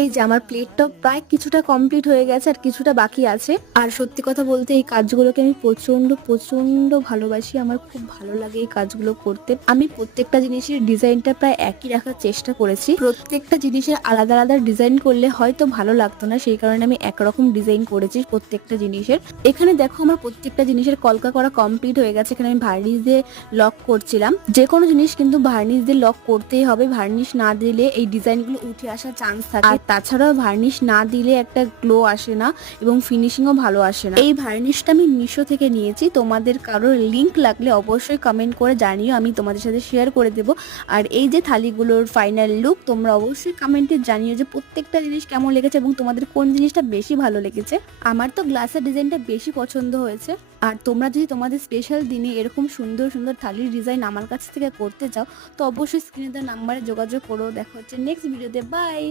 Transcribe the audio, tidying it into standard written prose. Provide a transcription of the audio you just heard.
এই যে আমার প্লেটটা প্রায় কিছুটা কমপ্লিট হয়ে গেছে আর কিছুটা বাকি আছে। আর সত্যি কথা বলতে এই কাজগুলোকে আমি প্রচন্ড প্রচন্ড ভালোবাসি, আমার খুব ভালো লাগে এই কাজগুলো করতে। আমি প্রত্যেকটা জিনিসের ডিজাইনটা প্রায় একই রাখার চেষ্টা করেছি, প্রত্যেকটা জিনিসের আলাদা আলাদা ডিজাইন করলে হয়তো ভালো লাগতো না, সেই কারণে আমি একরকম ডিজাইন করেছি প্রত্যেকটা জিনিসের। এখানে দেখো আমার প্রত্যেকটা জিনিসের কলকা করা কমপ্লিট হয়ে গেছে। এখানে আমি ভার্নিশ দিয়ে লক করছিলাম। যে কোনো জিনিস কিন্তু ভার্নিশ দিয়ে লক করতেই হবে, ভার্নিশ না দিলে এই ডিজাইনগুলো উঠে আসার চান্স থাকে। আর তাছাড়াও ভার্নিশ না দিলে একটা গ্লো আসে না এবং ফিনিশিংও ভালো আসে না। এই ভার্নিশটা আমি মিশো থেকে নিয়েছি, তোমাদের কারোর লিংক লাগলে অবশ্যই কমেন্ট করে জানিও, আমি তোমাদের সাথে শেয়ার করে দেবো। আর এই যে থালিগুলোর ফাইনাল লুক, তোমরা অবশ্যই কমেন্টে জানিও যে প্রত্যেকটা জিনিস কেমন লেগেছে এবং তোমাদের কোন জিনিসটা বেশি ভালো লেগেছে। আমার তো গ্লাসের ডিজাইনটা বেশি পছন্দ হয়েছে। আর তোমরা যদি তোমাদের স্পেশাল দিনে এরকম সুন্দর সুন্দর থালির ডিজাইন আমার কাছ থেকে করতে চাও তো অবশ্যই স্ক্রিনে দেওয়া নাম্বারে যোগাযোগ করো। দেখা হচ্ছে নেক্সট ভিডিওতে, বাই।